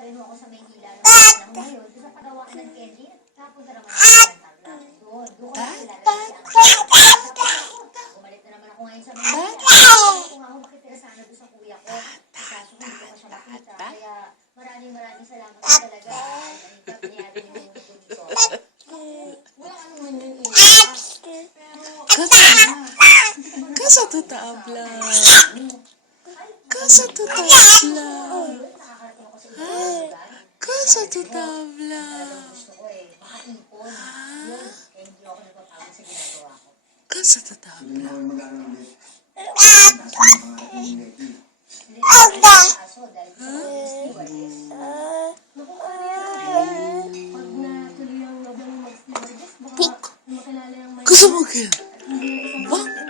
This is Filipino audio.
nagpunta rin ako sa Maynila noong panahon ngayon, doon sa pagawaan ng candy, napunta naman ako sa Tabla. Doon ko nakilala si Angela. Bumalik na naman ako ngayon sa Maynila. Kung ako makitira sana doon sa kuya ko, kaso hindi ko pa siya makita. Kaya maraming salamat po talaga. Anita, pinayari niyo yung dito. Wala ka naman yun Kasa to tabla. Kasa to tabla. Kasa to tabla. Kasa to tabla. Puk. Kasa mungkin. Bakit?